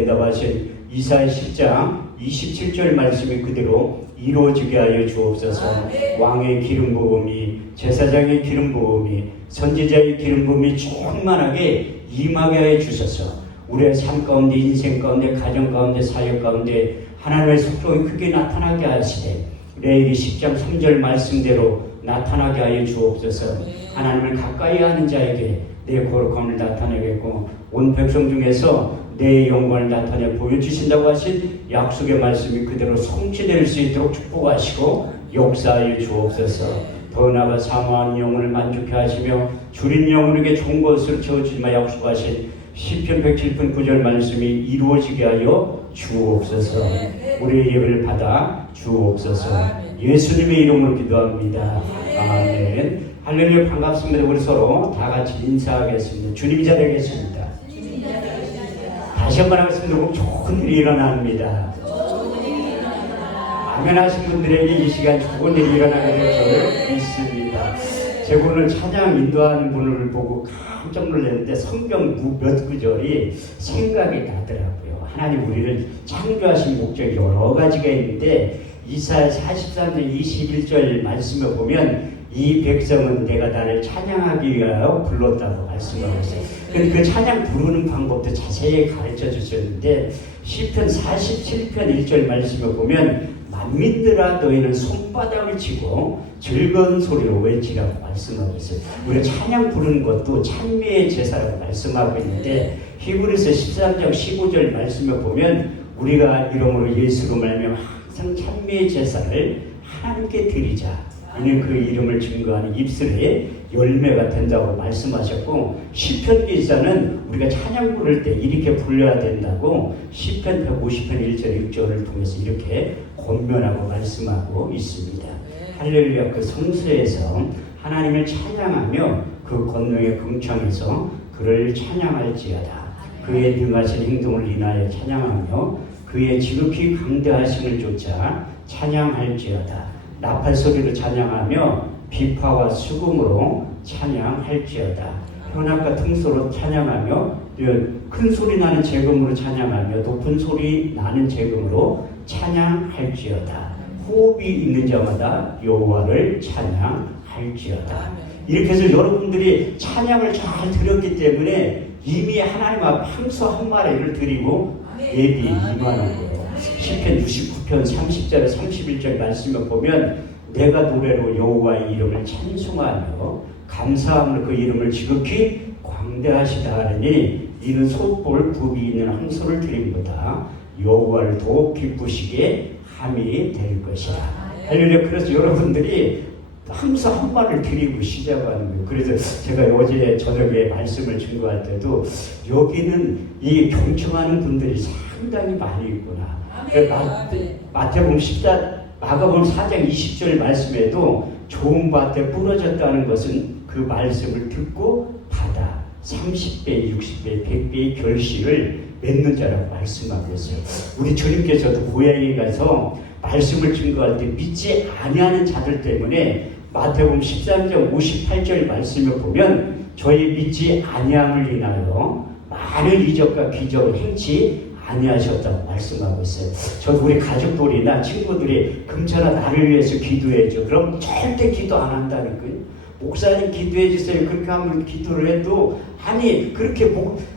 된다고 하신 이사야 10장 27절 말씀이 그대로 이루어지게 하여 주옵소서. 왕의 기름 부음이, 제사장의 기름 부음이, 선지자의 기름 부음이 충만하게 임하게 하여 주소서. 우리의 삶 가운데, 인생 가운데, 가정 가운데, 사역 가운데 하나님의 속성이 크게 나타나게 하시되 레위기 10장 3절 말씀대로 나타나게 하여 주옵소서. 하나님을 가까이 하는 자에게 내 거룩함을 나타내겠고 온 백성 중에서 내 영광을 나타내 보여주신다고 하신 약속의 말씀이 그대로 성취될 수 있도록 축복하시고 역사하여 주옵소서. 더 나아가 사모한 영혼을 만족해 하시며 줄인 영혼에게 좋은 것을 채워주지마 약속하신 시편 107편 9절 말씀이 이루어지게 하여 주옵소서. 우리의 예배를 받아 주옵소서. 예수님의 이름으로 기도합니다. 아멘. 할렐루야. 반갑습니다. 우리 서로 다 같이 인사하겠습니다. 주님이 자되겠습니다. 다시 한번 하겠습니다. 좋은 일이 일어납니다. 아멘 하신 분들에게 이 시간 좋은 일이 일어나게 될 줄 믿습니다. 제가 오늘 찬양 인도하는 분을 보고 깜짝 놀랐는데 성경 몇 구절이 생각이 나더라고요. 하나님 우리를 창조하신 목적이 여러 가지가 있는데 이사야 43장 21절 말씀을 보면 이 백성은 내가 나를 찬양하기 위하여 불렀다고 말씀하고 있어요. 근데 그 찬양 부르는 방법도 자세히 가르쳐 주셨는데 시편 47편 1절 말씀을 보면 만민들아 너희는 손바닥을 치고 즐거운 소리로 외치라고 말씀하고 있어요. 우리가 찬양 부르는 것도 찬미의 제사라고 말씀하고 있는데 히브리서 13장 15절 말씀을 보면 우리가 이름으로 예수로 말미암아 항상 찬미의 제사를 하나님께 드리자. 이는 그 이름을 증거하는 입술에 열매가 된다고 말씀하셨고 시편 기사는 우리가 찬양 부를 때 이렇게 불러야 된다고 시편 150편 1절 6절을 통해서 이렇게 권면하고 말씀하고 있습니다. 할렐루야. 그 성수에서 하나님을 찬양하며 그 권능의 궁창에서 그를 찬양할지어다. 그의 능하신 행동을 인하여 찬양하며 그의 지극히 강대하심을 쫓아 찬양할지어다. 나팔 소리로 찬양하며 비파와 수금으로 찬양할지어다. 현악과 통소로 찬양하며 큰 소리 나는 재금으로 찬양하며 높은 소리 나는 재금으로 찬양할지어다. 호흡이 있는 자마다 여호와를 찬양할지어다. 이렇게 해서 여러분들이 찬양을 잘 들었기 때문에 이미 하나님 앞에 항소 한 마리를 드리고 예비 임하는 거예요. 시편 69편 30절에 31절 말씀을 보면 내가 노래로 여호와의 이름을 찬송하며 감사함으로 그 이름을 지극히 광대하시다 하니 이는 솥볼 굽이 있는 항소를 드림보다 여호와를 더욱 기쁘시게 함이 될 것이다. 할렐루야. 그래서 여러분들이 항상 한 말을 드리고 시작하는 거예요. 그래서 제가 어제 저녁에 말씀을 증거할 때도 여기는 이 경청하는 분들이 상당히 많이 있구나. 마태복음 14, 마가복음 4장 20절 말씀에도 좋은 밭에 부러졌다는 것은 그 말씀을 듣고 받아 30배, 60배, 100배의 결실을 맺는 자라고 말씀하고 있어요. 우리 주님께서도 고향에 가서 말씀을 증거할 때 믿지 아니하는 자들 때문에 마태복음 13장 58절 말씀을 보면 저희 믿지 아니함을 인하여 많은 이적과 기적을 행치 아니하셨다고 말씀하고 있어요. 저도 우리 가족들이나 친구들이 금천아 나를 위해서 기도해줘. 그럼 절대 기도 안 한다는 거예요. 목사님 기도해 주세요. 그렇게 하면 기도를 해도 아니 그렇게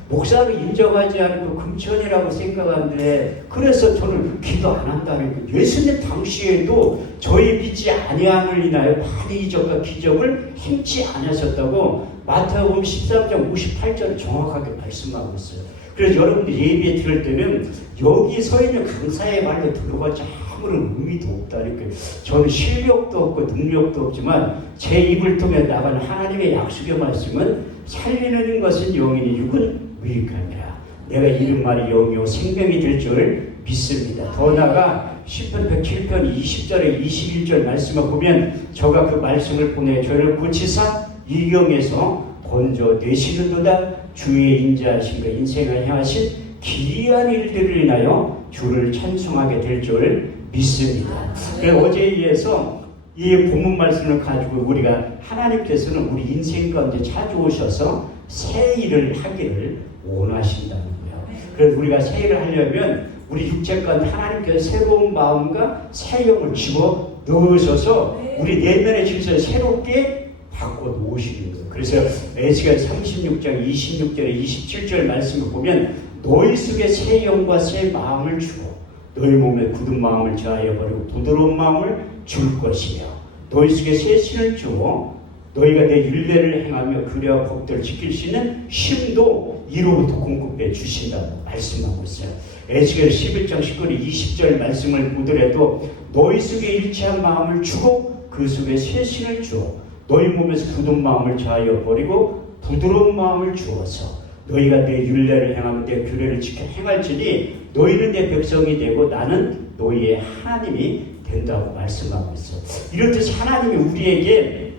목사를 인정하지 않고 금천이라고 생각하는데 그래서 저는 기도 안 한다는 거예요. 예수님 당시에도 저희 믿지 아니함을 인하여 많은 이적과 기적을 행치 아니하셨다고 마태복음 13장 58절을 정확하게 말씀하고 있어요. 그래서 여러분들 예배 들을 때는 여기 서 있는 강사의 말로 들어봤자 아무런 의미도 없다니까요. 저는 실력도 없고 능력도 없지만 제 입을 통해 나가는 하나님의 약속의 말씀은 살리는 것은 영이니 육은 무익함이라. 내가 이른 말이 영이요 생명이 될 줄 믿습니다. 더 나아가 시편 107편 20절에 21절 말씀을 보면 저가 그 말씀을 보내 저를 고치사 이경에서 건져 내시는도다. 주의 인자하심과 인생을 향하신 기이한 일들을 인하여 주를 찬송하게 될 줄 믿습니다. 어제에 이어서 이 본문 말씀을 가지고 우리가 하나님께서는 우리 인생 가운데 찾아오셔서 새 일을 하기를 원하신다는 거예요. 그래서 우리가 새해를 하려면 우리 육체가 하나님께서 새로운 마음과 새 영을 집어 넣으셔서 우리 내면의 질서를 새롭게 바꿔 놓으시는 거예요. 그래서 에스겔 36장 26절에 27절 말씀을 보면 너희 속에 새 영과 새 마음을 주고 너희 몸에 굳은 마음을 제하여 버리고 부드러운 마음을 줄 것이며 너희 속에 새 신을 주어 너희가 내 율례를 행하며 규례와 법도를 지킬 수 있는 힘도 이로부터 공급해 주신다고 말씀하고 있어요. 에스겔 11장 19절 20절 말씀을 보더라도 너희 속에 일치한 마음을 주고 그 속에 새 신을 주어 너희 몸에서 굳은 마음을 제하여 버리고 부드러운 마음을 주어서 너희가 내 율례를 행하며 내 규례를 지켜 행할지니 너희는 내 백성이 되고 나는 너희의 하나님이 된다고 말씀하고 있어요. 이렇듯이 하나님이 우리에게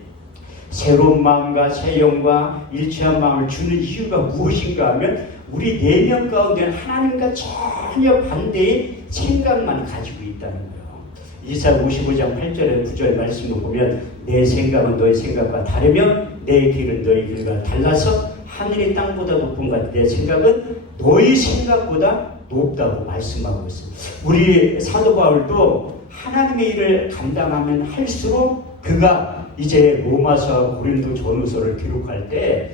새로운 마음과 새 영과 일치한 마음을 주는 이유가 무엇인가 하면 우리 내면 가운데 하나님과 전혀 반대의 생각만 가지고 있다는 거예요. 이사 55장 8절에 9절 말씀을 보면 내 생각은 너희 생각과 다르며 내 길은 너희 길과 달라서 하늘이 땅보다 높은 것 같아 내 생각은 너희 생각보다 높다고 말씀하고 있습니다. 우리 사도 바울도 하나님의 일을 감당하면 할수록 그가 이제 로마서와 고린도 전후서를 기록할 때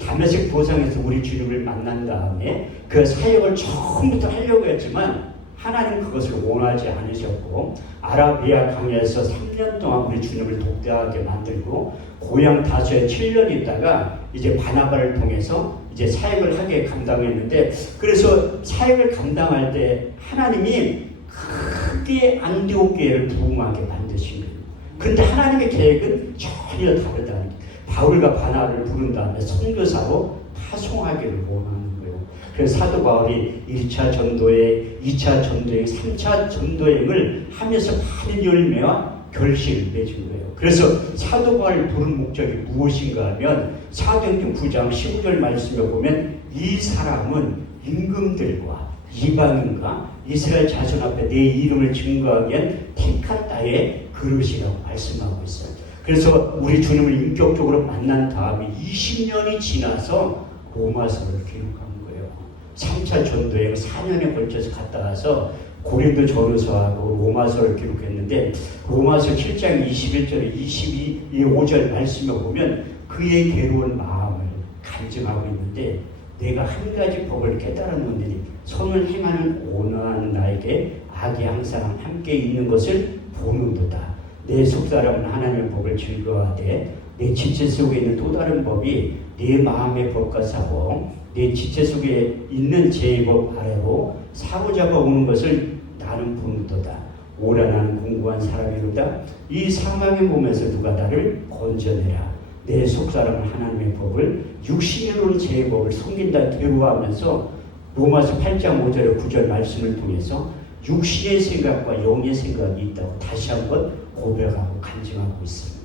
다메섹 도상에서 우리 주님을 만난 다음에 그 사역을 처음부터 하려고 했지만 하나님 그것을 원하지 않으셨고 아라비아 강에서 3년 동안 우리 주님을 독대하게 만들고 고향 다소에 7년 있다가 이제 바나바를 통해서 이제 사역을 하게 감당했는데 그래서 사역을 감당할 때 하나님이 크게 안디옥교회를 부흥하게 만드신 거예요. 그런데 하나님의 계획은 전혀 다르다는 거예요. 바울과 바나바를 부른 다음에 선교사로 파송하기를 원하는 거예요. 그래서 사도 바울이 1차 전도행, 2차 전도행, 3차 전도행을 하면서 많은 열매와 결실을 맺은 거예요. 그래서 사도 바울을 부른 목적이 무엇인가 하면 사도행전 9장 15절 말씀에 보면 이 사람은 임금들과 이방인과 이스라엘 자손 앞에 내 이름을 증거하기 위한 택한 나의 그릇이라고 말씀하고 있어요. 그래서 우리 주님을 인격적으로 만난 다음에 20년이 지나서 로마서를 기록한 거예요. 3차 전도에 4년에 걸쳐서 갔다 와서 고린도 전후서하고 로마서를 기록했는데 로마서 7장 21절에 25절 말씀에 보면 그의 괴로운 마음을 간증하고 있는데 내가 한 가지 법을 깨달았느니 선을 행하는 온화한 나에게 악이 항상 함께 있는 것을 보는도다. 내 속사람은 하나님의 법을 즐거워하되 내 지체 속에 있는 또 다른 법이 내 마음의 법과 사고 내 지체 속에 있는 제 법 아래로 사로잡아 오는 것을 나는 보는도다. 오라 나는 공고한 사람이로다. 이 사망의 몸에서 누가 나를 건져내라. 내 속사람은 하나님의 법을 육신으로는 제 법을 섬긴다 괴로워하면서 로마서 8장 5절에 9절 말씀을 통해서 육신의 생각과 영의 생각이 있다고 다시 한번 고백하고 간증하고 있습니다.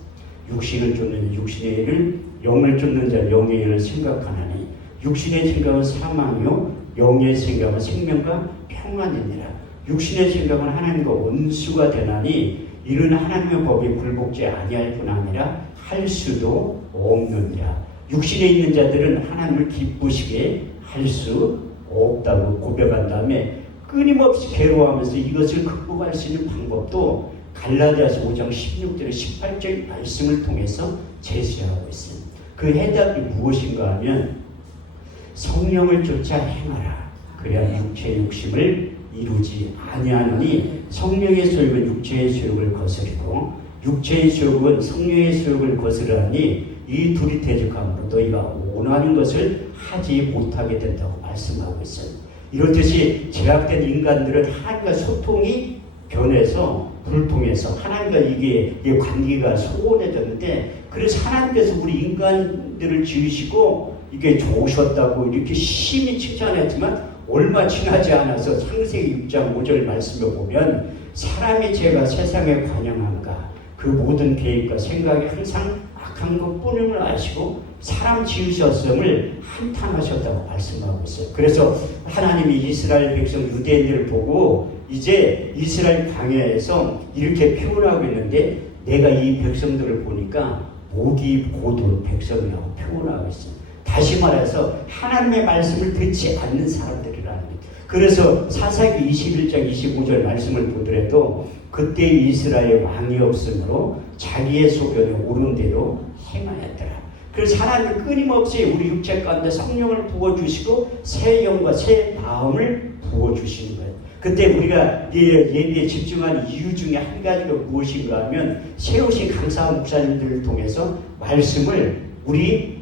육신을 쫓는 육신의 일을 영을 쫓는 자 영의 일을 생각하나니 육신의 생각은 사망이요 영의 생각은 생명과 평안이니라. 육신의 생각은 하나님과 원수가 되나니 이는 하나님의 법이 굴복지 아니할 뿐 아니라 할 수도 없느니라. 육신에 있는 자들은 하나님을 기쁘시게 할 수 없다고 고백한 다음에 끊임없이 괴로워하면서 이것을 극복할 수 있는 방법도 갈라디아서 5장 16절에 18절 말씀을 통해서 제시하고 있습니다. 그 해답이 무엇인가 하면 성령을 쫓아 행하라. 그래야 육체의 욕심을 이루지 아니하노니 성령의 소욕은 육체의 소욕을 거스리고 육체의 소욕은 성령의 소욕을 거스르니 이 둘이 대적함으로 너희가 원하는 것을 하지 못하게 된다고 말씀하고 있어요. 이렇듯이 제약된 인간들은 하나님과 소통이 변해서 불통해서 하나님과 이게 관계가 소원해졌는데 그래서 하나님께서 우리 인간들을 지으시고 이게 좋으셨다고 이렇게 심히 칭찬했지만 얼마 지나지 않아서 창세기 6장 5절 말씀을 보면 사람의 죄가 세상에 관영한가 그 모든 계획과 생각이 항상 악한 것뿐임을 아시고 사람 지으셨음을 한탄하셨다고 말씀하고 있어요. 그래서 하나님이 이스라엘 백성 유대인들을 보고 이제 이스라엘 광야에서 이렇게 표현하고 있는데 내가 이 백성들을 보니까 목이 고든 백성이라고 표현하고 있어요. 다시 말해서 하나님의 말씀을 듣지 않는 사람들이라는 거예요. 그래서 사사기 21장 25절 말씀을 보더라도 그때 이스라엘 왕이 없으므로 자기의 소견에 옳은 대로 행하였더라. 그래서 하나님은 끊임없이 우리 육체 가운데 성령을 부어주시고 새 영과 새 마음을 부어주시는 거예요. 그때 우리가 예배에 집중하는 이유 중에 한 가지가 무엇인가 하면 세우신 강사 목사님들을 통해서 말씀을 우리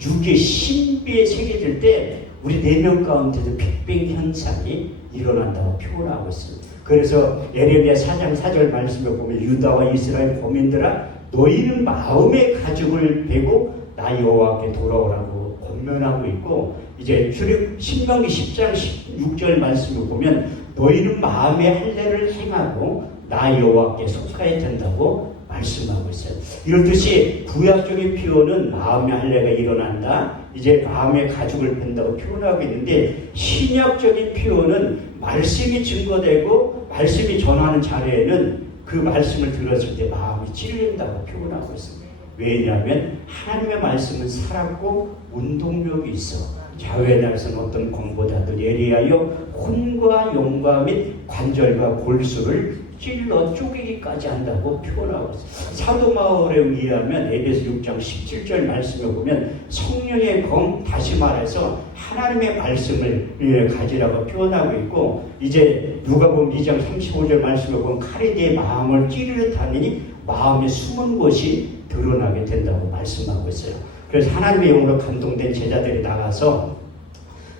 육의 신비에 새겨질 때 우리 내면 가운데서 빅뱅 현상이 일어난다고 표현하고 있습니다. 그래서 에레미야 4장 4절 말씀을 보면 유다와 이스라엘 거민들아 너희는 마음의 가죽을 베고 나 여호와께 돌아오라고 권면하고 있고, 이제 신명기 10장 16절 말씀을 보면 너희는 마음의 할례를 행하고 나 여호와께 속하여야 된다고 말씀하고 있어요. 이렇듯이 구약적인 표현은 마음의 할례가 일어난다, 이제 마음의 가죽을 뺀다고 표현하고 있는데, 신약적인 표현은 말씀이 증거되고 말씀이 전하는 자리에는 그 말씀을 들었을 때 마음이 찔린다고 표현하고 있습니다. 왜냐하면 하나님의 말씀은 살았고 운동력이 있어 좌우에 나서는 어떤 검보다도 예리하여 혼과 영과 및 관절과 골수를 찔러 쪼개기까지 한다고 표현하고 있습니다. 사도 바울에 의하면 에베소 6장 17절 말씀을 보면 성령의 검, 다시 말해서 하나님의 말씀을 가지라고 표현하고 있고, 이제 누가복음 2장 35절 말씀을 보면 칼이 내 마음을 찌르듯 하느니 마음에 숨은 것이 드러나게 된다고 말씀하고 있어요. 그래서 하나님의 영으로 감동된 제자들이 나가서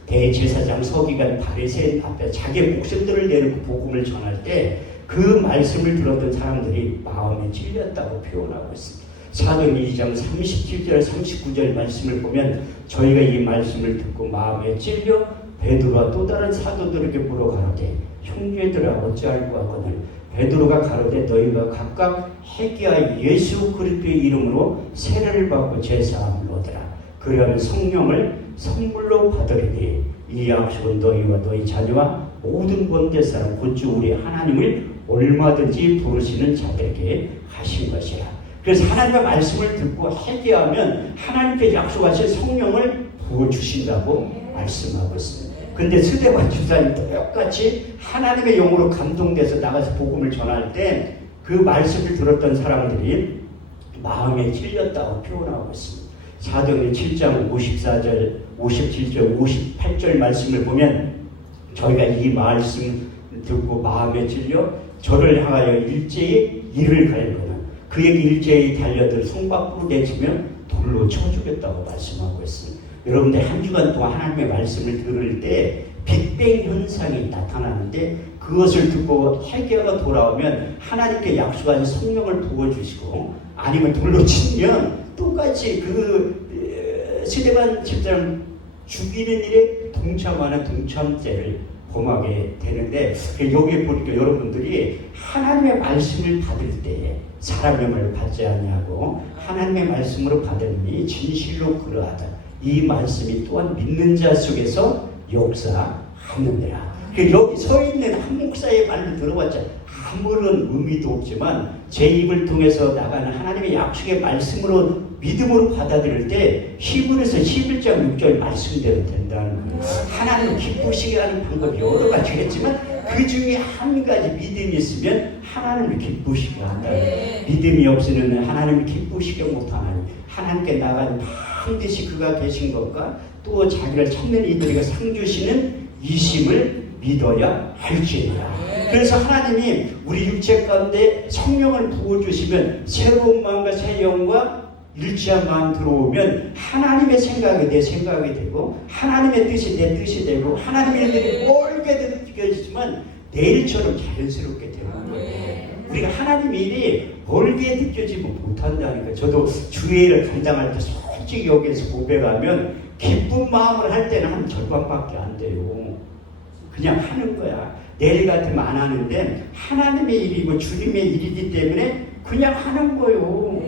대제사장 서기관 바리새인 앞에 자기 목숨들을 내놓고 복음을 전할 때 그 말씀을 들었던 사람들이 마음에 찔렸다고 표현하고 있습니다. 사도행 2장 37절 39절 말씀을 보면 저희가 이 말씀을 듣고 마음에 찔려 베드로와 또 다른 사도들에게 물어 가로되 형제들아 어찌할까 하거늘 베드로가 가로되 너희가 각각 회개하여 예수 그리스도의 이름으로 세례를 받고 제사함을 얻으라. 그러면 성령을 선물로 받으리니 이 약속은 너희와 너희 자녀와 모든 본대 사람 곧 주 우리 하나님을 얼마든지 부르시는 자들에게 하신 것이라. 그래서 하나님의 말씀을 듣고 회개하면 하나님께 약속하신 성령을 부어주신다고 말씀하고 있습니다. 근데 스데반 집사님 똑같이 하나님의 영으로 감동돼서 나가서 복음을 전할 때 그 말씀을 들었던 사람들이 마음에 찔렸다고 표현하고 있습니다. 사도행전 7장 54절, 57절, 58절 말씀을 보면 저희가 이 말씀 듣고 마음에 찔려 저를 향하여 일제히 이를 갈거나 그에게 일제히 달려들 성 밖으로 내치면 돌로 쳐주겠다고 말씀하고 있습니다. 여러분들 한 주간 동안 하나님의 말씀을 들을 때 빅뱅 현상이 나타나는데 그것을 듣고 회개가 돌아오면 하나님께 약속하신 성령을 부어주시고, 아니면 돌로 치면 똑같이 그 스데반 집사람 죽이는 일에 동참하는 동참죄를 범하게 되는데, 여기 보니까 여러분들이 하나님의 말씀을 받을 때 사람의 말을 받지 아니하고 하나님의 말씀으로 받으니 진실로 그러하다. 이 말씀이 또한 믿는 자 속에서 역사하느니라. 여기 서 있는 한 목사의 말을 들어봤자 아무런 의미도 없지만 제 입을 통해서 나가는 하나님의 약속의 말씀으로 믿음으로 받아들일 때 히브리서 11장 6절 말씀대로 된다는 거예요. 하나님 기쁘시게 하는 방법이 여러 가지겠지만 그 중에 한 가지 믿음이 있으면 하나님을 기쁘시게 한다는 거예요. 믿음이 없으면 하나님을 기쁘시게 못하나니 하나님께 나가는 반드시 그가 계신 것과 또 자기를 찾는 이들에게 상 주시는 이심을 믿어야 할지니라. 그래서 하나님이 우리 육체 가운데 성령을 부어주시면 새로운 마음과 새 영과 일치한 마음 들어오면 하나님의 생각이 내 생각이 되고 하나님의 뜻이 내 뜻이 되고 하나님의 일들이 멀게 느껴지지만 내 일처럼 자연스럽게 되는 거예요. 우리가 하나님의 일이 멀게 느껴지면 못한다니까. 저도 주일을 감당할 때 솔직히 여기에서 고백하면 기쁜 마음을 할 때는 한 절반밖에 안 돼요. 그냥 하는 거야. 내일 같으면 안 하는데 하나님의 일이고 주님의 일이기 때문에 그냥 하는 거예요.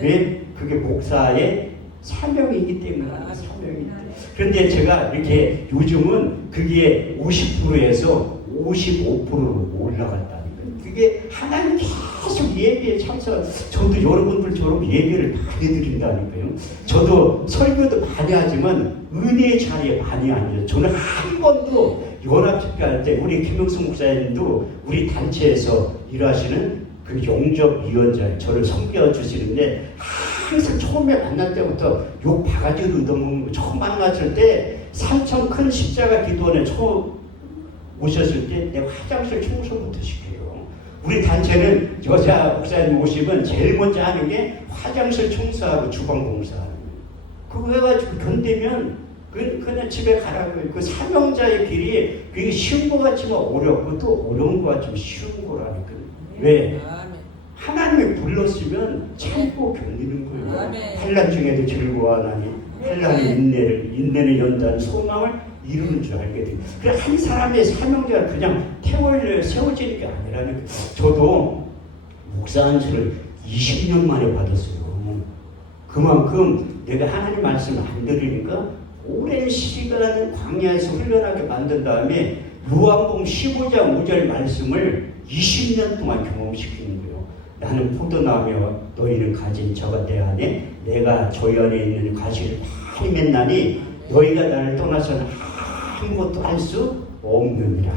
왜? 그게 목사의 사명이기 때문에 하는 사명이기 때문에. 그런데 제가 이렇게 요즘은 그게 50%에서 55%로 올라갔다니까요. 그게 하나님 계속 예배에 참석, 저도 여러분들처럼 예배를 많이 드린다니까요. 저도 설교도 많이 하지만 은혜의 자리에 많이 앉아요. 저는 한 번도 연합집회 할 때 우리 김영승 목사님도 우리 단체에서 일하시는 그 용접위원장 저를 섬겨주시는데 항상 처음에 만날 때부터 욕 바가지로 얻어먹는 거 처음 만났을 때 삼천 큰 십자가 기도원에 처음 오셨을 때 내가 화장실 청소부터 시켜요. 우리 단체는 여자 목사님 오시면 제일 먼저 하는 게 화장실 청소하고 주방 봉사하는 거예요. 그거 해가지고 견디면 그냥 집에 가라고. 그 사명자의 길이 그게 쉬운 것 같지만 어렵고 또 어려운 것 같지만 쉬운 거라니까. 왜? 하나님이 불렀으면 참고 견디는 거예요. 환난 중에도 즐거워하나니 환난의 인내는 연다는 소망을 이루는 줄 알게 돼요. 그래 한 사람의 사명자가 그냥 세워지는 게 아니라는 거예요. 저도 목사 안수를 20년 만에 받았어요. 그만큼 내가 하나님 말씀을 안 들으니까 오랜 시간 광야에서 훈련하게 만든 다음에 요한복음 15장 5절 말씀을 20년 동안 경험시키는 거예요. 나는 포도나무며 너희는 가진 저가 내 안에 내가 저희 안에 있는 가시를 많이 맺나니 너희가 나를 떠나서는 아무것도 할 수 없느니라.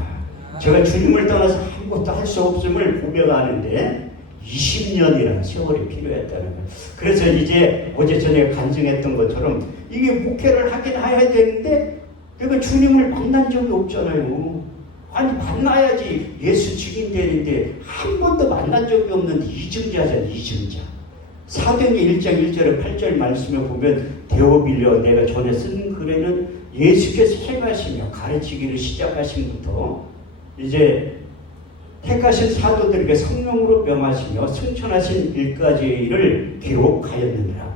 제가 주님을 떠나서 아무것도 할 수 없음을 고백하는데 20년이라는 세월이 필요했다는 거예요. 그래서 이제 어제 전에 간증했던 것처럼 이게 목회를 하긴 해야 되는데 내가 주님을 만난 적이 없잖아요. 아니 만나야지 예수 증인되는데 한 번도 만난 적이 없는 이증자잖아. 이증자. 사도행전 1장 1절에 8절 말씀에 보면 데오빌려 내가 전에 쓴 글에는 예수께서 행하시며 가르치기를 시작하신부터 이제 택하신 사도들에게 성령으로 명하시며 승천하신 일까지의 일을 기록하였느니라.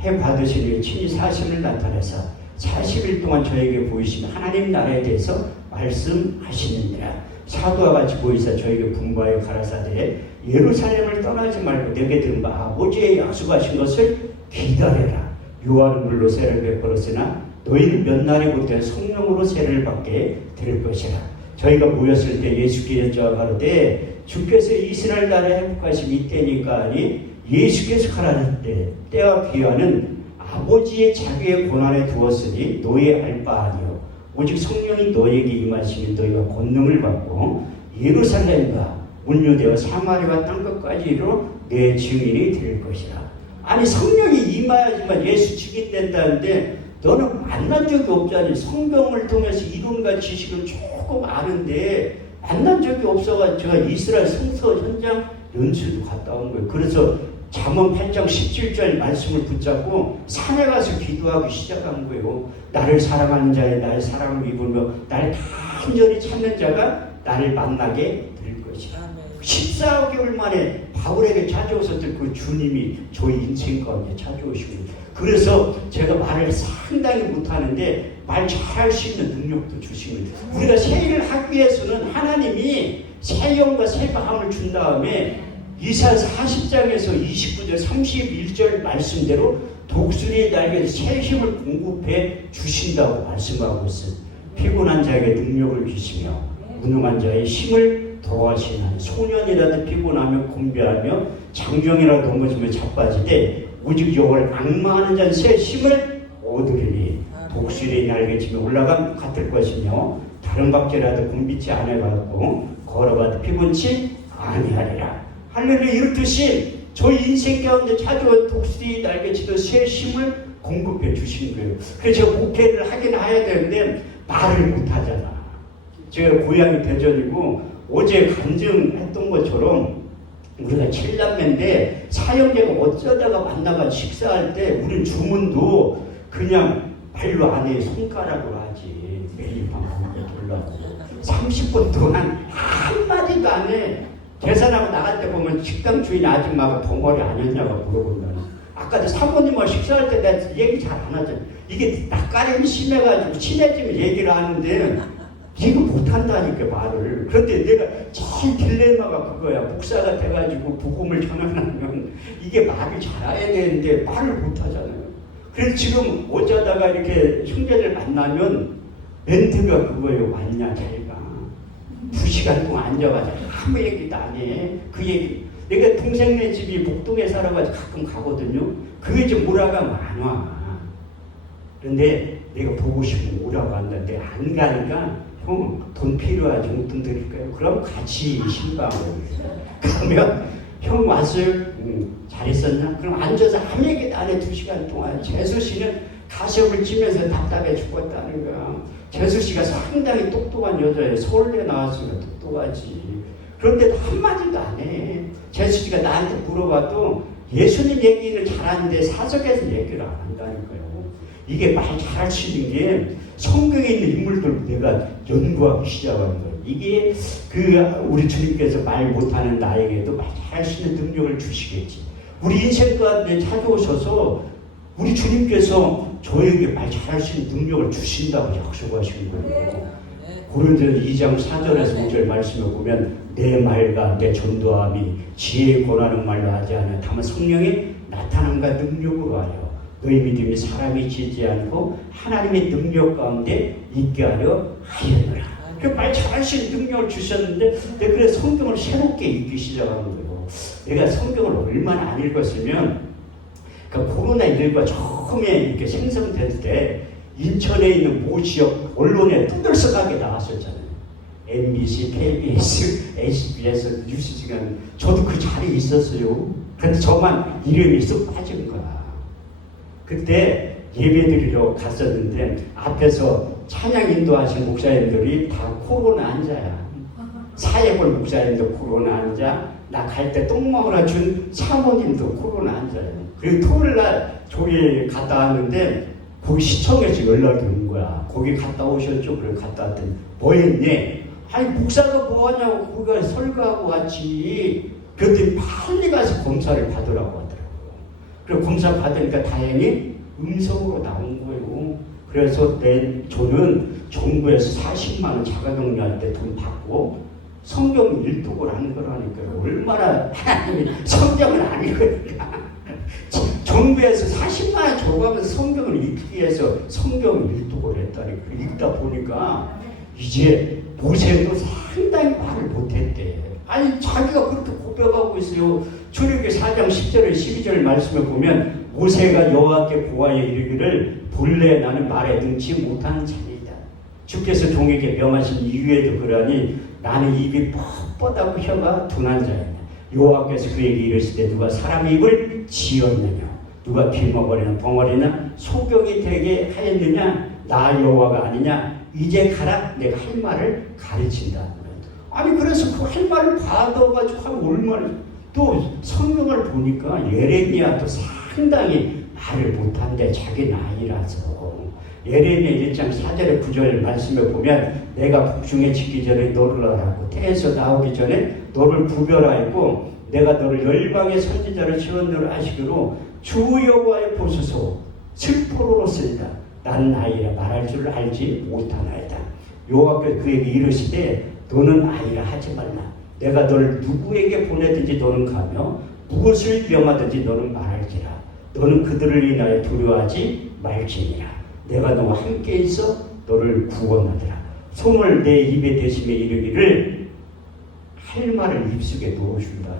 해 받으신 일 친히 사심을 나타내서 40일 동안 저에게 보이시며 하나님 나라에 대해서 말씀하시느니라. 사도와 같이 보이사 저에게 분부하여 가라사대 예루살렘을 떠나지 말고 내게 들은 바 아버지의 약속하신 것을 기다려라. 요한은 물로 세를 베풀었으나 너희는 몇 날이 곧 성령으로 세를 받게 될 것이라. 저희가 모였을 때 예수께서 가로되 주께서 이스라엘 나라에 회복하심 이때니까 하니 예수께서 가라사대 때와 기한은 아버지의 자기의 고난에 두었으니 너희 알 바 아니요 오직 성령이 너희에게 임하시면 너희가 권능을 받고 예루살렘과 온유되어 사마리아와 땅끝까지 이르러 내 증인이 될 것이라. 아니 성령이 임하야지만 예수 증인된다는데 너는 만난 적이 없잖니. 성경을 통해서 이론과 지식은 조금 아는데 만난 적이 없어가지고 제가 이스라엘 성서 현장 연수도 갔다 온 거예요. 그래서 잠언 8장 17절 말씀을 붙잡고 산에 가서 기도하기 시작한 거예요. 나를 사랑하는 자의 나의 사랑을 입으며 나를 간절히 찾는 자가 나를 만나게 될 것이다. 14개월 만에 바울에게 찾아오셨던 그 주님이 저희 인생 가운데 찾아오시고, 그래서 제가 말을 상당히 못하는데 말 잘할 수 있는 능력도 주시고, 우리가 새 일을 하기 위해서는 하나님이 새 영과 새 마음을 준 다음에 이사야서 40장에서 29절 31절 말씀대로 독수리의 날개에서 새 힘을 공급해 주신다고 말씀하고 있어요. 피곤한 자에게 능력을 주시며 무능한 자의 힘을 더하시는 소년이라도 피곤하며 곤배하며 장정이라도 넘어지며 자빠지되 오직 여호와를 악마하는 자는 새 힘을 얻으리니 독수리의 날개치며 올라감 같을 것이며 다른 박제라도 곤비치 아니하고 걸어봐도 피곤치 아니하리라. 할렐루야. 이렇듯이 저희 인생 가운데 찾아온 독수리 날개치도 새 힘을 공급해 주신 거예요. 그래서 제가 목회를 하긴 해야 되는데 말을 못하잖아. 제가 고향이 대전이고 어제 간증했던 것처럼 우리가 7남매인데 사형제가 어쩌다가 만나가 식사할 때 우린 주문도 그냥 발로 안 해. 손가락으로 하지. 매일 밤 돌라고 30분 동안 한마디도 안 해. 계산하고 나갈 때 보면 식당 주인 아줌마가 벙어리 아니었냐고 물어본다는. 아까도 사모님하고 식사할 때 내가 얘기 잘 안 하잖아. 이게 낯가림이 심해가지고 친해지면 얘기를 하는데 이거 못한다니까 말을. 그런데 내가 제일 딜레마가 그거야. 목사가 돼가지고 복음을 전하면 이게 말을 잘해야 되는데 말을 못하잖아요. 그래서 지금 어쩌다가 이렇게 형제를 만나면 멘트가 그거예요. 왔냐 자기가 2시간 동안 앉아가지고 아무 얘기도 안 해. 그 얘기. 내가 동생네 집이 복동에 살아가지고 가끔 가거든요. 그게 좀 오라가 많아. 그런데 내가 보고 싶으면 오라고 한다는데 안 가니까 돈 필요하지 용돈 드릴까요? 그럼 같이 신방을 그러면 형 왔어요? 잘 있었냐? 그럼 앉아서 아무 얘기도 안 해 2시간 동안. 재수 씨는 가시업을 치면서 답답해 죽었다는 거야. 재수 씨가 상당히 똑똑한 여자예요. 서울대 나왔으니까 똑똑하지. 그런데도 한마디도 안 해. 재수 씨가 나한테 물어봐도 예수님 얘기를 잘하는데 사석에서 얘기를 안 한다니까요. 이게 말 잘할 수 있는 게 성경에 있는 인물들 내가 연구하기 시작하는 거예요. 이게 우리 주님께서 말 못하는 나에게도 말 잘할 수 있는 능력을 주시겠지. 우리 인생 가운데 찾아오셔서 우리 주님께서 저에게 말 잘할 수 있는 능력을 주신다고 약속하시는 거예요. 고린도전서 2장 4절에서 5절 말씀을 보면 내 말과 내 전도함이 지혜에 권하는 말로 하지 않아 다만 성령의 나타남과 능력으로 하여 너희 믿음이 사람이 지지 않고 하나님의 능력 가운데 있게 하려 하였노라. 말 잘할 수 있는 능력을 주셨는데 내가 그래서 성경을 새롭게 읽기 시작하는 거예요. 내가 성경을 얼마나 안 읽었으면 그러니까 코로나19가 처음에 이렇게 생성될 때 인천에 있는 모 지역 언론에 떠들썩하게 나왔었잖아요. MBC, KBS, SBS 뉴스 시간 저도 그 자리에 있었어요. 근데 저만 이름이 쏙 빠진 거야. 그때 예배드리러 갔었는데 앞에서 찬양 인도하신 목사님들이 다 코로나 환자야. 사예골 목사님도 코로나 환자, 나 갈 때 똥 먹으러 준 사모님도 코로나 환자예요. 그리고 토요일날 저기 갔다 왔는데 거기 시청에서 연락이 온 거야. 거기 갔다 오셨죠? 그래 갔다 왔더니 뭐 했니? 아니 목사가 뭐 하냐고 거기가 설교하고 왔지. 그랬더니 빨리 가서 검사를 받으라고 하더라고요. 그래서 검사 받으니까 다행히 음성으로 나온 거예요. 그래서 저는 정부에서 40만 원 자가격리할 때 돈 받고 성경 일독을 하는 거라니까요. 얼마나 하나님이 성경을 안 읽으니까. 정부에서 40만 원 줘가면서 성경을 읽기 위해서 성경 일독을 했다니까. 읽다 보니까 이제 모세도 상당히 말을 못했대. 아니 자기가 그렇게 고백하고 있어요. 출애굽기 4장 10절에 12절 말씀을 보면 모세가 여호와께 고하여 이르기를 본래 나는 말에 능치 못하는 자니이다. 주께서 종에게 명하신 이유에도 그러하니 나는 입이 뻣뻣하고 혀가 둔한 자이다. 여호와께서 그에게 이르시되 누가 사람의 입을 지었느냐 누가 길먹거리나 벙어리나 소경이 되게 하였느냐 나 여호와가 아니냐 이제 가라 내가 할 말을 가르친다. 아니 그래서 그 할 말을 받아가지고 한 얼마나 또 성경을 보니까 예레미야도 상당히 말을 못한대 자기 나이라서. 예레미야 1장 4절에 9절 말씀을 보면 내가 북중에 지기 전에 너를 알았고 태에서 나오기 전에 너를 구별하였고 내가 너를 열방의 선지자를 지었노라 하시기로 주 여호와의 보소서 슬포로로쓰리다. 나는 아이라 말할 줄을 알지 못하나이다. 여호와께서 그에게 이르시되 너는 아이라 하지 말라. 내가 너를 누구에게 보내든지 너는 가며 무엇을 명하든지 너는 말할지라. 너는 그들을 인하여 두려워하지 말지니라. 내가 너와 함께 있어 너를 구원하리라. 손을 내 입에 대심에 이르기를 할 말을 입속에 넣어준다.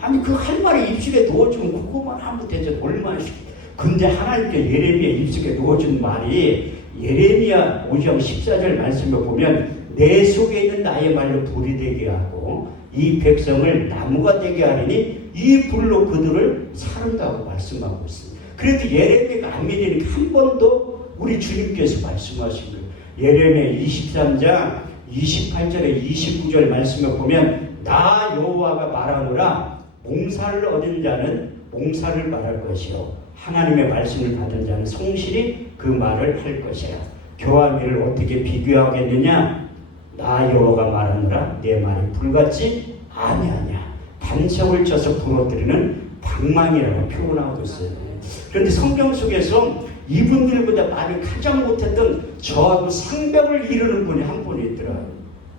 아니 그 할 말을 입속에 넣어주면 그것만 하면 되죠. 얼마나 쉽게. 근데 하나님께 예레미야 입속에 넣어준 말이 예레미야 5장 14절 말씀을 보면 내 속에 있는 나의 말로 불이 되게 하고 이 백성을 나무가 되게 하리니 이 불로 그들을 사른다고 말씀하고 있습니다. 그래도 예레미야가 안 믿으니까 한 번도 우리 주님께서 말씀하신 거예요. 예레미야 23장 28절에 29절 말씀을 보면 나 여호와가 말하노라 몽사를 얻은 자는 몽사를 말할 것이요 하나님의 말씀을 받은 자는 성실히 그 말을 할 것이라. 교환미를 어떻게 비교하겠느냐? 나 여호와가 말하노라 내 말이 불같지 아니하냐. 반석을 쳐서 부러뜨리는 방망이라고 표현하고 있어요. 그런데 성경 속에서 이분들보다 말을 가장 못했던 저하고 상벽을 이루는 분이 한 분이 있더라.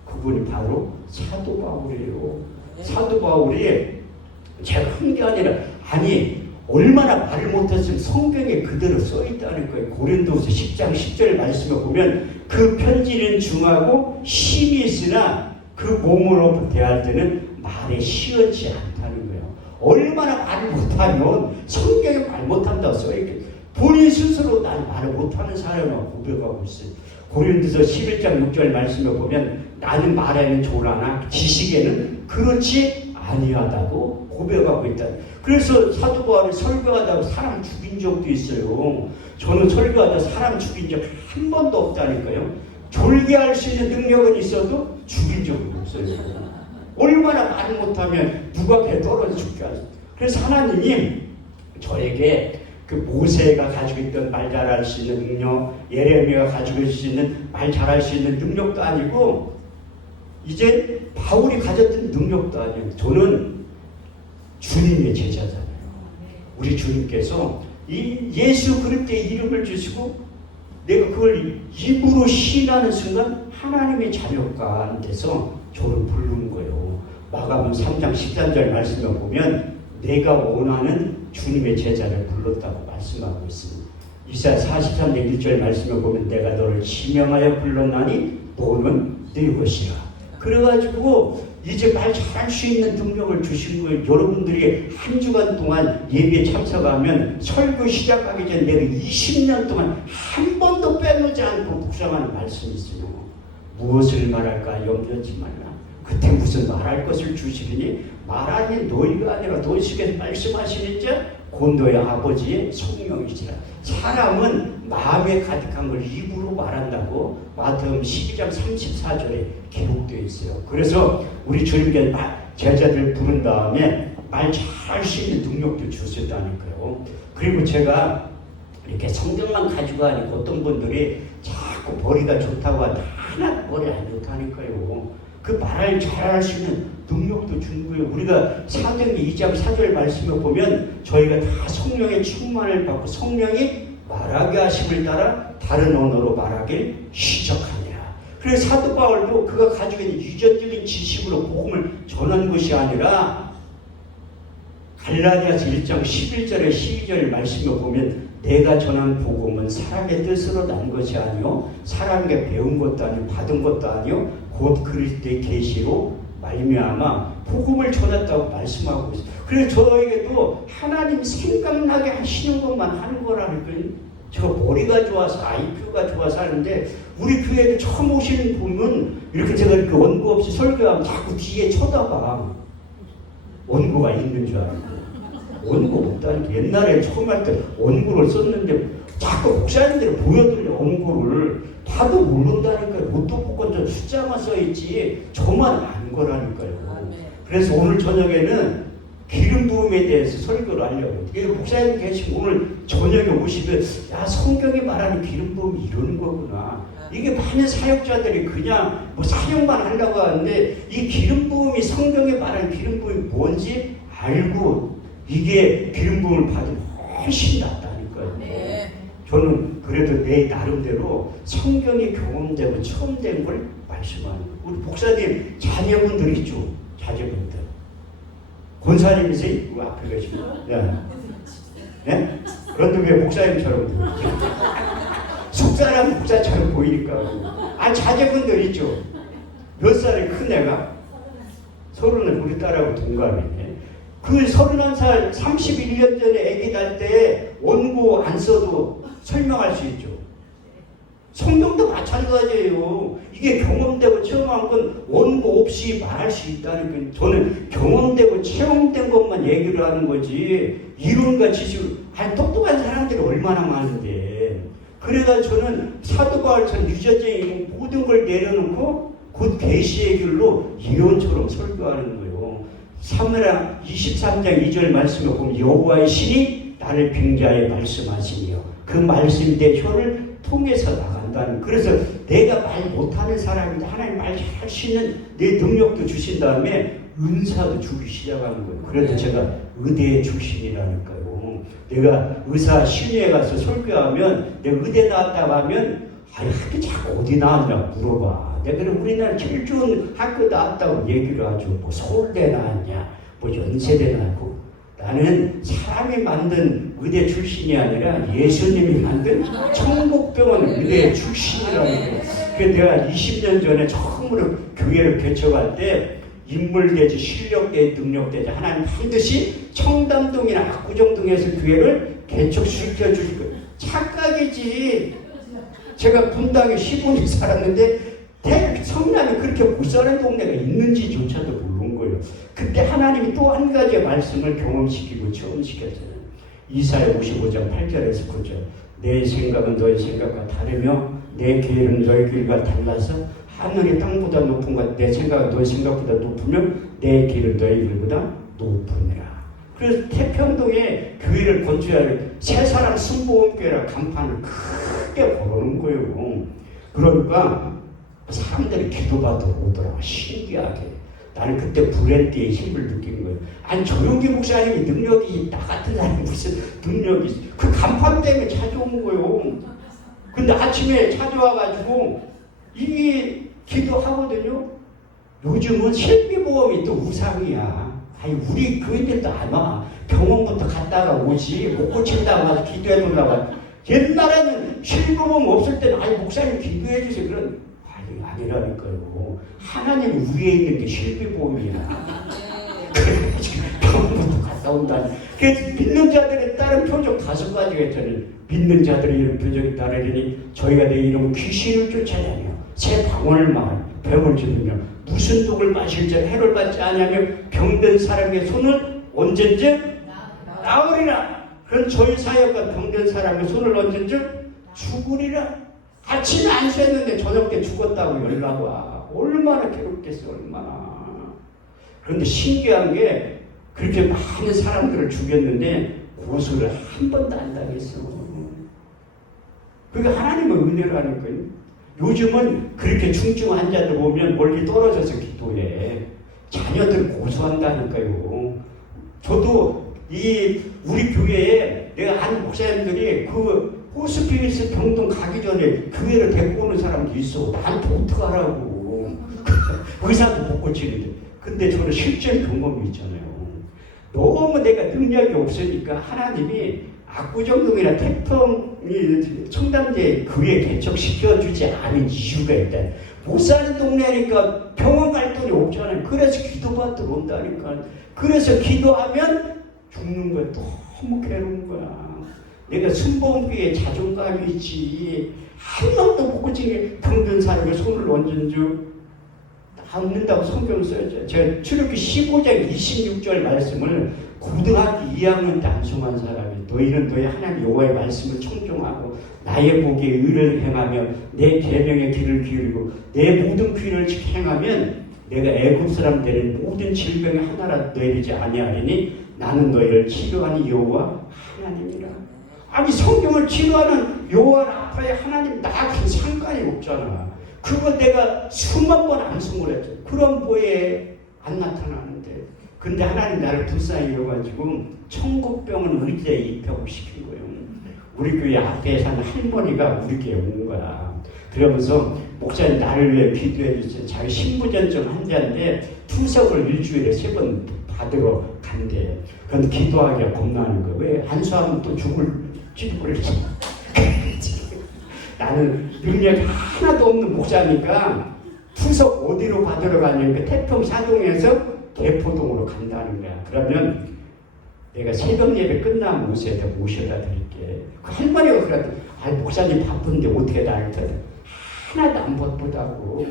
그분이 바로 사도 바울이에요. 사도 바울이 제가 한 게 아니라 아니 얼마나 말을 못했으면 성경에 그대로 써있다는 거예요. 고린도서 10장 10절 말씀을 보면 그 편지는 중하고 힘이 있으나 그 몸으로 대할 때는 말에 시원치 않다는 거예요. 얼마나 말을 못하면 성경에 말 못한다고 써있겠어요. 본인 스스로 난 말을 못하는 사람이라고 고백하고 있어요. 고린도서 11장 6절 말씀을 보면 나는 말에는 좋으나 지식에는 그렇지 아니하다고 고백하고 있다. 그래서 사도 바울이 설교하다가 사람 죽인 적도 있어요. 저는 설교하다 사람 죽인 적 한 번도 없다니까요. 졸개할 수 있는 능력은 있어도 죽인 적은 없어요. 얼마나 말 못하면 누가 배 떨어져 죽게 하죠. 그래서 하나님이 저에게 그 모세가 가지고 있던 말 잘할 수 있는 능력, 예레미야가 가지고 있을 수 있는 말 잘할 수 있는 능력도 아니고 이제 바울이 가졌던 능력도 아니에요. 저는 주님의 제자잖아요. 우리 주님께서 이 예수 그리스도의 이름을 주시고 내가 그걸 입으로 시인하는 순간 하나님의 자녀가 돼서 저를 부르는 거예요. 마가복음 3장 13절 말씀을 보면 내가 원하는 주님의 제자를 불렀다고 말씀하고 있습니다. 이사야 43장 1절 말씀을 보면 내가 너를 지명하여 불렀나니 너는 네 것이라. 그래가지고 이제 말 잘할 수 있는 능력을 주신 거예요. 여러분들이 한 주간 동안 예배에 참석하면 설교 시작하기 전에 내가 20년 동안 한 번도 빼놓지 않고 묵상하는 말씀이 있어요. 무엇을 말할까 염려하지 말라. 그때 무슨 말할 것을 주시리니 말하니 너희가 아니라 너희에게 말씀하시는 자 곧 너희 아버지의 성령이시라. 사람은 마음에 가득한 걸 입으로 말한다고 마태복음 12장 34절에 기록되어 있어요. 그래서 우리 주님께 제자들 부른 다음에 말 잘할 수 있는 능력도 주셨다니까요. 그리고 제가 이렇게 성경만 가지고 하니까 어떤 분들이 자꾸 머리가 좋다고 하는데 하나도 머리 안 좋다니까요. 그 말을 잘할 수 있는 능력도 준 거예요. 우리가 사도행전 2장 4절 말씀을 보면 저희가 다 성령의 충만을 받고 성령이 말하게 하심을 따라 다른 언어로 말하길 시작하니라. 그래서 사도 바울도 그가 가지고 있는 유전적인 지식으로 복음을 전한 것이 아니라 갈라디아서 1장 11절에 12절 말씀을 보면 내가 전한 복음은 사람의 뜻으로 난 것이 아니요 사람에게 배운 것도 아니요 받은 것도 아니요 곧 그리스도의 계시로 말미암아 복음을 전했다고 말씀하고 있어요. 그래서 저에게도 하나님 생각나게 하시는 것만 하는 거라니까요. 저 머리가 좋아서 IQ가 좋아서 하는데 우리 교회에 처음 오시는 분은 이렇게 제가 이렇게 원고 없이 설교하면 자꾸 뒤에 쳐다봐. 원고가 있는 줄 알고. 원고 없다니까. 옛날에 처음 할 때 원고를 썼는데 자꾸 목사님들이 보여드려 원고를. 봐도 모른다니까요. 로또 복권 숫자만 써있지 저만 아는 거라니까요. 그래서 오늘 저녁에는 기름 부음에 대해서 설교를 하려고. 목사님 계시고 오늘 저녁에 오시면 야 성경이 말하는 기름 부음이 이런 거구나. 이게 많은 사역자들이 그냥 뭐 사역만 하려고 하는데 이 기름 부음이 성경에 말하는 기름 부음이 뭔지 알고 이게 기름 부음을 받으면 훨씬 낫다니까요. 네. 저는 그래도 내 나름대로 성경이 경험되고 처음 된 걸 말씀하는 우리 목사님 자녀분들 있죠. 자녀분들. 권사님이세요? 그 앞에 계시고. 네. 네? 그런데 왜 목사님처럼 속사람 목사처럼 보이니까. 아 자녀분들 있죠. 몇 살이 큰 애가? 30은 우리 딸하고 동갑이네. 그 31살 31년 전에 아기 날 때 원고 안 써도 설명할 수 있죠. 성경도 마찬가지예요. 이게 경험되고 체험한 건 원고 없이 말할 수 있다는 건 저는 경험되고 체험된 것만 얘기를 하는 거지 이론과 지식으로 아니 똑똑한 사람들이 얼마나 많은데 그래가지고 저는 사도 바울처럼 유전적인 모든 걸 내려놓고 곧 계시의 길로 이론처럼 설교하는 거예요. 사무엘하 23장 2절 말씀을 보면 여호와의 신이 나를 빙자해 말씀하시며 그 말씀이 내 혀를 통해서 나간다는. 그래서 내가 말 못하는 사람인데 하나님 말 할 수 있는 내 능력도 주신 다음에 은사도 주기 시작하는 거예요. 그래도 제가 의대 출신이라니까요. 내가 의사 신의에 가서 설교하면 내가 의대 나왔다고 하면 아니 학교 자꾸 어디 나왔냐 물어봐. 내가 그럼 우리나라 제일 좋은 학교 나왔다고 얘기를 하죠. 뭐 서울대 나왔냐 뭐 연세대 나왔고 나는 사람이 만든 의대 출신이 아니라 예수님이 만든 천국병원 의대 출신이라는 거예요. 그래서 내가 20년 전에 처음으로 교회를 개척할 때 인물대지 실력대 능력대지 하나님 반드시 청담동이나 압구정동에서 교회를 개척시켜 주실 거예요. 착각이지. 제가 분당에 15년 살았는데 성남에 그렇게 못 사는 동네가 있는지조차도 모르는 거예요. 그때 하나님이 또 한 가지의 말씀을 경험시키고 체험시켰어요. 이사야 55장 8절에서 9절. 내 생각은 너의 생각과 다르며 내 계획은 너의 길과 달라서 하늘이 땅보다 높은 것, 내 생각은 너의 생각보다 높으며 내 길은 너의 길보다 높으니라. 그래서 태평동에 교회를 건축하려 새 사람 순복음교회라 간판을 크게 걸어놓은 거예요. 그러니까 사람들이 기도받으러 오더라고. 신기하게. 나는 그때 브랜드의 힘을 느낀 거예요. 아니 조용기 목사님이 능력이 나 같은 사람이 무슨 능력이 있어. 그 간판 때문에 찾아온 거예요. 근데 아침에 찾아와가지고 이게 기도하거든요. 요즘은 실비보험이 또 우상이야. 아니 우리 교인들도 안 와. 병원부터 갔다가 오지. 못 고친다고 와서 기도해보려고. 옛날에는 실비보험 없을 때는 아니 목사님 기도해주세요. 그런 아니라니까요. 하나님 위에 있는 게 실비보험이야. 그래가지고 병원부터 갔다 온다니. 그래서 믿는 자들에 따른 표적 5가지가 있잖아요. 믿는 자들의 이런 표적이 따르니 저희가 내 이름은 귀신을 쫓아내며 새 방언을 말하며 병을 지으며 무슨 독을 마실 때 해를 받지 않으며 병든 사람의 손을 언제쯤 나으리라. 그럼 저희 사역과 병든 사람의 손을 언제쯤 죽으리라. 아침에 안 쉬었는데 저녁 때 죽었다고 연락 와. 얼마나 괴롭겠어, 얼마나. 그런데 신기한 게 그렇게 많은 사람들을 죽였는데 고소를 한 번도 안 당했어. 그게 하나님의 은혜라는 거예요. 요즘은 그렇게 중증 환자들 보면 멀리 떨어져서 기도해. 자녀들 고소한다니까요. 저도 우리 교회에 내가 아는 목사님들이 그 호스피스 병동 가기 전에 교회를 데리고 오는 사람도 있어. 나한테 어떡하라고. 의사도 못 고치는데. 근데 저는 실제 경험이 있잖아요. 너무 내가 능력이 없으니까 하나님이 압구정동이나 태평이 청담대 교회 개척시켜주지 않은 이유가 있다. 못 사는 동네니까 병원 갈 돈이 없잖아요. 그래서 기도받으러 온다니까. 그래서 기도하면 죽는 거야. 너무 괴로운 거야. 내가 순복음교회에 자존감이 있지. 한 명도 못 고치게 병든 사람의 손을 얹은 줄 닿는다고 성경을 써야죠. 제가 출애굽기 15장 26절 말씀을 고등학교 2학년 때 암송한 사람이 너희는 너희 하나님 여호와의 말씀을 청종하고 나의 보기에 의를 행하며 내 계명의 길을 기울이고 내 모든 귀를 행하면 내가 애굽 사람들의 모든 질병에 하나라도 내리지 아니하리니 나는 너희를 치료하는 여호와 하나님이라. 아니 성경을 치료하는 여호와 라파의 하나님 나하고 상관이 없잖아. 그거 내가 수만 번 암송을 했죠. 그럼 뭐에 안 나타나는데. 근데 하나님 나를 불쌍히 여겨가지고 천국병을 우리 교회에 입학시킨 거예요. 우리 교회 앞에 사는 할머니가 우리 교회에 온 거야. 그러면서 목사님 나를 위해 기도해 주세요. 자기 신부전증 환자인데 투석을 일주일에 3번 받으러 간대. 그건 기도하기가 겁나는 거예요. 왜? 안수하면 또 죽을지도 모르지. 나는 능력이 하나도 없는 목사니까 투석 어디로 받으러 가냐니까 태평 사동에서 개포동으로 간다는 거야. 그러면 내가 새벽 예배 끝나면 오세요. 내가 모셔다 드릴게. 그 할머니가 그러더니 목사님 바쁜데 어떻게 나를 더 하나도 안 바쁘다고.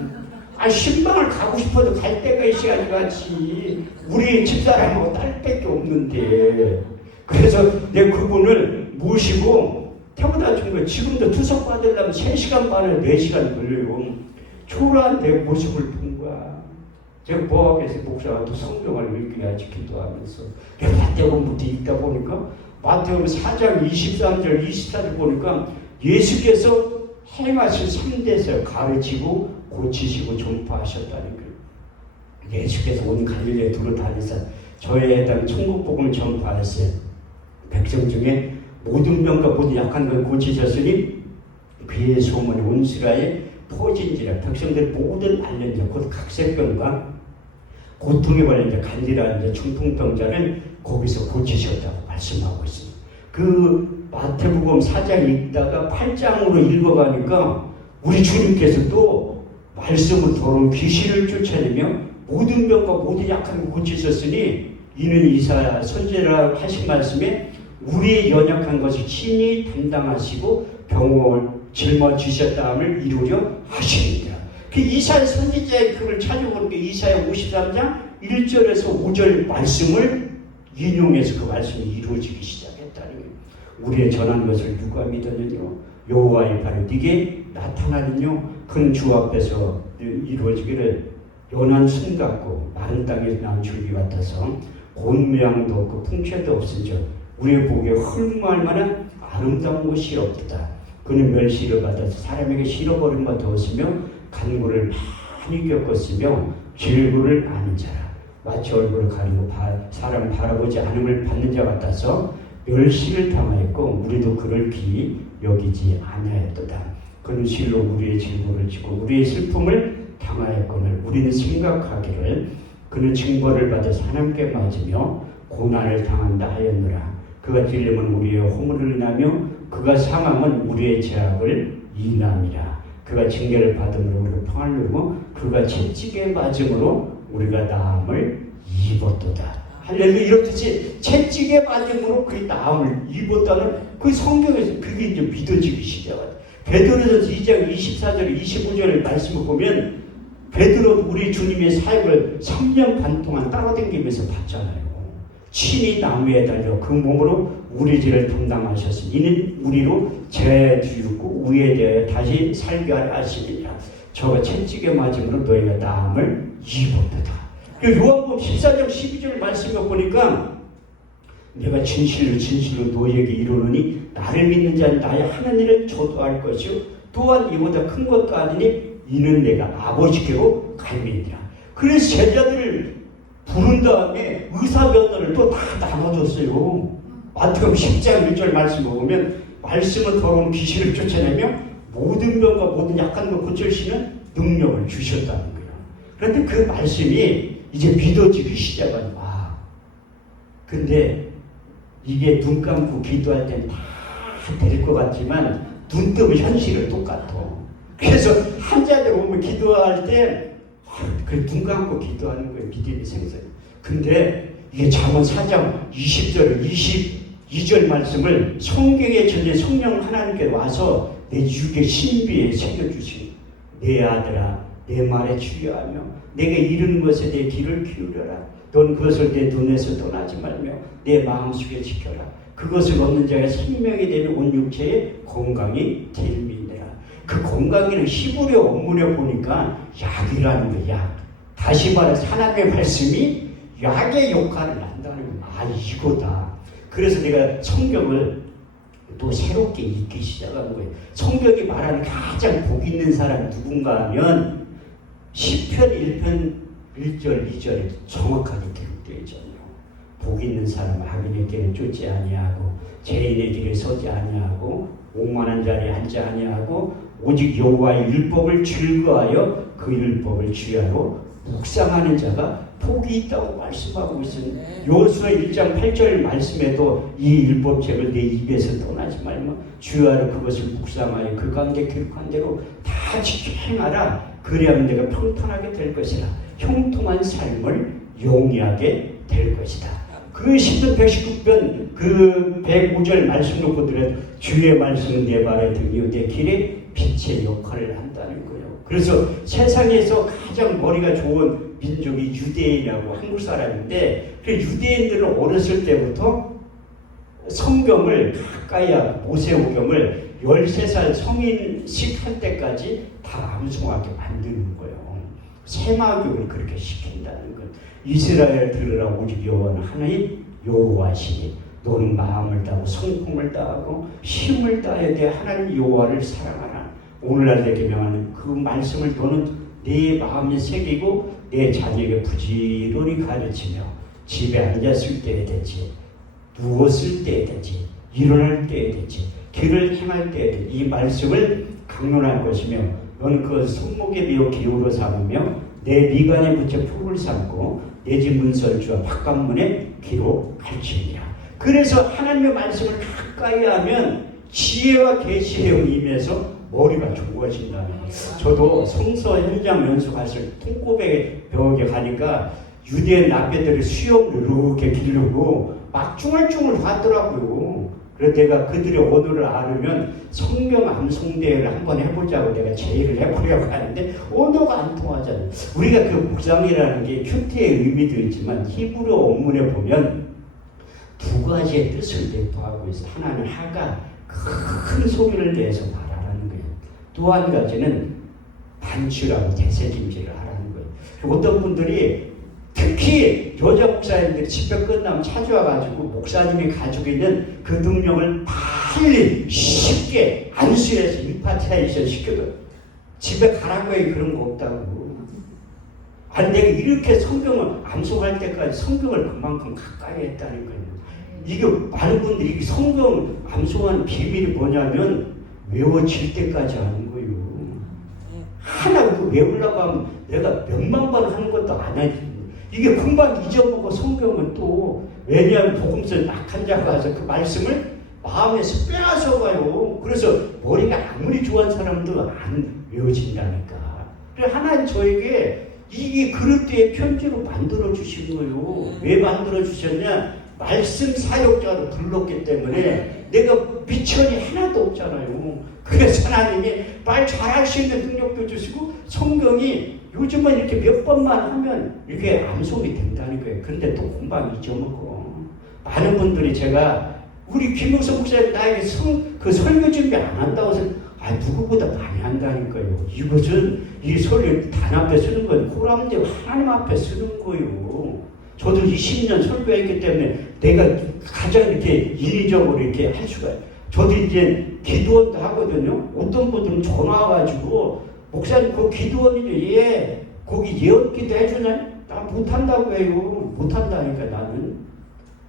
신방을 가고 싶어도 갈 데가 있어야지 같이. 우리 집사람하고 딸밖에 없는데. 그래서 내가 그분을 모시고 태워다 준 거예요. 지금도 투석 받으려면 3시간 반에 4시간 걸려요. 초라한 내 모습을 본 거야. 제가 보아께서 목사가 또 성경을 읽어야지 기도하면서 내가 마태복음부터 읽다 보니까 마태복음 4장 23절 24절 보니까 예수께서 행하신 3대에서 가르치고 고치시고 전파하셨다는 거예요. 예수께서 온 갈릴리에 두루 다니사 저에 해당 천국복음을 전파하셨어요. 백성 중에 모든 병과 모든 약한 걸 고치셨으니 그의 소문이 온 스라에 퍼진지라. 백성들 모든 알련자 곧 각색병과 고통에 걸린 자 간질환 자 중풍병자를 거기서 고치셨다고 말씀하고 있습니다. 그 마태복음 4장 읽다가 8장으로 읽어가니까 우리 주님께서 또 말씀을 더러운 귀신을 쫓아내며 모든 병과 모든 약한 걸 고치셨으니 이는 이사야 선지자라 하신 말씀에 우리의 연약한 것을 친히 담당하시고 병을 짊어지셨다함을 이루려 하십니다. 그 이사야 선지자의 글을 찾아보는 게 이사야 53장 1절에서 5절 말씀을 인용해서 그 말씀이 이루어지기 시작했다는 거예요. 우리의 전한 것을 누가 믿었느냐? 여호와의 발이 네게 나타나느냐? 그는 주 앞에서 이루어지기를 연한 순 같고 마른 땅에서 난 줄기 같아서 곤모양도 없고 풍채도 없은즉 우리의 보기에 흠모할 만한 아름다운 것이 없다. 그는 멸시를 받아서 사람에게 실어버린 바 되었으며 간구를 많이 겪었으며 질구를 아는 자라. 마치 얼굴을 가리고 사람 바라보지 않음을 받는 자 같아서 멸시를 당하였고 우리도 그를 귀히 여기지 아니하였도다. 그는 실로 우리의 질구를 지고 우리의 슬픔을 당하였거늘 우리는 생각하기를 그는 징벌을 받아 하나님께 맞으며 고난을 당한다 하였노라. 그가 찔림은 우리의 허물을 인하며 그가 상함은 우리의 죄악을 인함이라. 그가 징계를 받음으로 우리가 평안을 누리고 그가 채찍에 맞음으로 우리가 나음을 입었도다. 할렐루야. 이렇듯이 채찍에 맞음으로 그 나음을 입었다는 그 성경에서 그게 이제 믿어지기 시작하다. 베드로전서 2장 24절 25절의 말씀을 보면 베드로 우리 주님의 사역을 3년 반 동안 따라다니면서 봤잖아요. 친히 나무에 달려 그 몸으로 우리 죄를 담당하셨으니 이는 우리로 죄 지우고 우에 대하여 다시 살게 하려 하시니라. 저가 채찍에 맞음으로 너희가 나음을 입었도다. 요한복음 14장 12절 말씀을 보니까 내가 진실로 너희에게 이르노니 나를 믿는 자는 나의 하는 일을 저도할 것이요 또한 이보다 큰 것도 아니니 이는 내가 아버지께로 갈미니라. 그래서 제자들을 부른 다음에 의사병들을 또 다 나눠줬어요. 마태복음 10장 1절 말씀을 보면 말씀은 더러운 귀신을 쫓아내며 모든 병과 모든 약한 것 고쳐주시는 능력을 주셨다는 거예요. 그런데 그 말씀이 이제 믿어지기 시작한 거야. 근데 이게 눈 감고 기도할 때는 다 될 것 같지만 눈 뜨면 현실은 똑같아. 그래서 환자들 오면 기도할 때 눈 감고 기도하는 거예요. 믿음이 생겨요. 근데 이게 잠언 4장 20절 22절 말씀을 성경에 전에 성령 하나님께 와서 내 육의 신비에 새겨주신 내 아들아 내 말에 주의하며 내게 이르는 것에 내 귀를 기울여라. 넌 그것을 내 눈에서 떠나지 말며 내 마음속에 지켜라. 그것을 얻는 자가 생명이 되는 온 육체의 건강이 됨이니라. 그 건강에는 히브리어 원문에 보니까 약이라는 거야. 약. 다시 말해서 하나님의 말씀이 약의 역할을 한다는 거야. 아 이거다. 그래서 내가 성경을 또 새롭게 읽기 시작한 거예요. 성경이 말하는 가장 복 있는 사람이 누군가 하면 시편 1편 1절 2절에 정확하게 기록되어 있잖아요. 복 있는 사람 악인의 길을 쫓지 아니하고 죄인의 길에 서지 아니하고 오만한 자리에 앉지 아니하고 오직 여호와의 율법을 즐거하여 그 율법을 주야로 묵상하는 자가 복이 있다고 말씀하고 있습니다. 여호수아 1장 8절 말씀에도 이 율법책을 내 입에서 떠나지 말며 주야로 그것을 묵상하여 그 가운데 기록한 대로 다 지켜 행하라. 그래야만 내가 평탄하게 될 것이라. 형통한 삶을 용이하게 될 것이다. 그 시편 119편 그 105절 말씀을 보더라도 주의 말씀은 내 발의 등이요 내 길에 빛의 역할을 한다는 거예요. 그래서 세상에서 가장 머리가 좋은 민족이 유대인이라고 한국 사람인데 그 유대인들은 어렸을 때부터 성경을 가까이 하고 모세오경을 13살 성인식 할 때까지 다 암송하게 만드는 거예요. 세마교를 그렇게 시킨다는 것. 이스라엘 들으라 오직 여호와는 하나님 여호와시니 너는 마음을 다하고 성품을 다하고 힘을 다해야 돼. 하나님 여호와를 사랑하라. 오늘날 내게 명하는 그 말씀을 너는 내 마음에 새기고 내 자녀에게 부지런히 가르치며 집에 앉았을 때에 되지 누웠을 때에 되지 일어날 때에 되지 길을 행할 때에 되지 이 말씀을 강론할 것이며 너는 그 손목에 메어 기울어 삼으며 내 미간에 붙여 표를 삼고 내 집 문설주와 바깥문에 기록할지니라. 그래서 하나님의 말씀을 가까이 하면 지혜와 계시의 영이 임해서 머리가 좋아진다는 거예요. 저도 성서 현장 연수 갔을 통고배 벽에 가니까 유대인 라베들이 수염을 이렇게 기르고 막 쭈글쭈글 하더라고요. 그래서 내가 그들의 언어를 알으면 성경 암송대회를 한번 해보자고 내가 제의를 해보려고 하는데 언어가 안 통하잖아요. 우리가 그 묵상이라는 게 큐티의 의미도 있지만 히브리 원문에 보면 두 가지의 뜻을 내포하고 있어요. 하나는 하가 큰 소리를 내서 말하라는 거예요. 또 한 가지는 반추라고 대세김질을 하라는 거예요. 어떤 분들이 특히 여자 목사님들이 집회 끝나면 찾아와가지고 목사님이 가지고 있는 그 능력을 빨리 쉽게 안수해서 임파티에이션 시켜도 집에 가라고 해. 그런 거 없다고. 아니 내가 이렇게 성경을 암송할 때까지 성경을 그만큼 가까이 했다는 거예요. 이게 많은 분들이 성경 암송하는 비밀이 뭐냐면 외워질 때까지 하는 거예요. 하나 외우려고 하면 내가 몇만 번 하는 것도 안 하지. 이게 금방 잊어먹어. 성경은 또 왜냐하면 복음서 낙한 자가 와서 그 말씀을 마음에서 빼앗아 가요. 그래서 머리가 아무리 좋아하는 사람도 안 외워진다니까. 그래서 하나님 저에게 이게 그릇되의 편지로 만들어 주신 거예요. 왜 만들어 주셨냐? 말씀 사역자로 불렀기 때문에 내가 미천이 하나도 없잖아요. 그래서 하나님이 말 잘할 수 있는 능력도 주시고 성경이 요즘은 이렇게 몇 번만 하면 이렇게 암송이 된다는 거예요. 그런데 또 금방 잊어먹고. 많은 분들이 제가 우리 김용석 목사님 나에게 그 설교 준비 안 한다고 해서 누구보다 많이 한다니까요. 이것은 이 설교 단 앞에 쓰는 건 코람데 하나님 앞에 쓰는 거예요. 저도 20년 설교했기 때문에 내가 가장 이렇게 인위적으로 이렇게 할 수가 있어요. 저도 이제 기도원도 하거든요. 어떤 분들은 전화 와가지고 목사님 그 기도원이죠. 예. 거기 예언기도 해주나요? 나 못한다고 해요. 못한다니까 나는.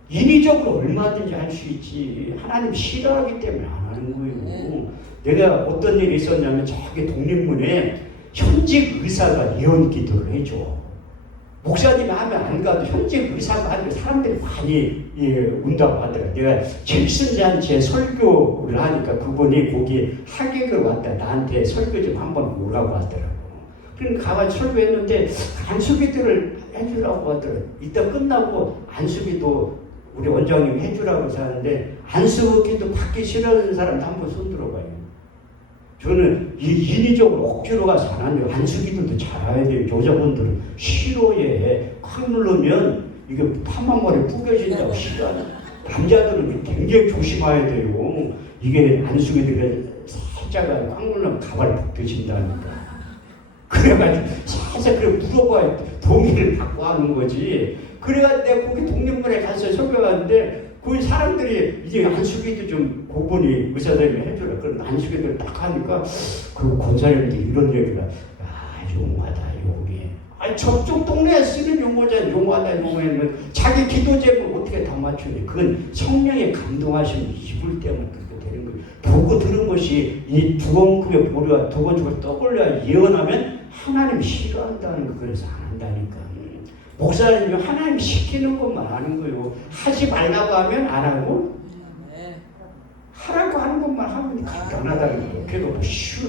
인위적으로 얼마든지 할 수 있지. 하나님 싫어하기 때문에 안 하는 거예요. 내가 어떤 일이 있었냐면 저기 독립문에 현직 의사가 예언기도를 해줘. 목사님이 하면 안 가도 현직 의사가 하니까 사람들이 많이 온다고 하더라고요. 내가 칠순잔치에 설교를 하니까 그분이 거기 하객을 왔다 나한테 설교 좀 한번 오라고 하더라고요. 그러니까 가만히 설교했는데 안수기도를 해주라고 하더라고요. 이따 끝나고 안수기도 우리 원장님이 해주라고 해서 하는데 안수기도 받기 싫어하는 사람도 한번 손 들어봐요. 저는 인위적으로 억지로 가서 안 하는데 안수기도도 잘해야 돼요. 여자분들은 싫어해. 콱 누르면 이게 파만 머리 구겨진다고 싫어하는. 남자들은 굉장히 조심해야 돼요. 이게 안수기도가 살짝 꽉 누르면 가발 벗겨진다니까. 그래가지고 살짝 그래 물어봐야 동의를 받고 하는 거지. 그래가지고 내가 거기 독립문에 가서 설교하는데 그 사람들이 이제 안수기도 좀 고분이 의사들이 해주라. 그런 안수기도를 딱 하니까 그 권사님들 이런 얘기가 용하다 용해. 아니 저쪽 동네에 쓰는 용어잖아. 용하다 용해는 자기 기도 제목 어떻게 다 맞추니? 그건 성령의 감동하시는 이불 때문에 그렇게 되는 거예요. 보고 들은 것이 이 두건급의 보리와 두건죽을 떠올려 예언하면 하나님 싫어한다는 거. 그래서 안 한다니까. 목사님이 하나님 시키는 것만 하는 거예요. 하지 말라고 하면 안 하고 하라고 하는 것만 하면 간단하다는 거예요. 그래도 뭐 쉬운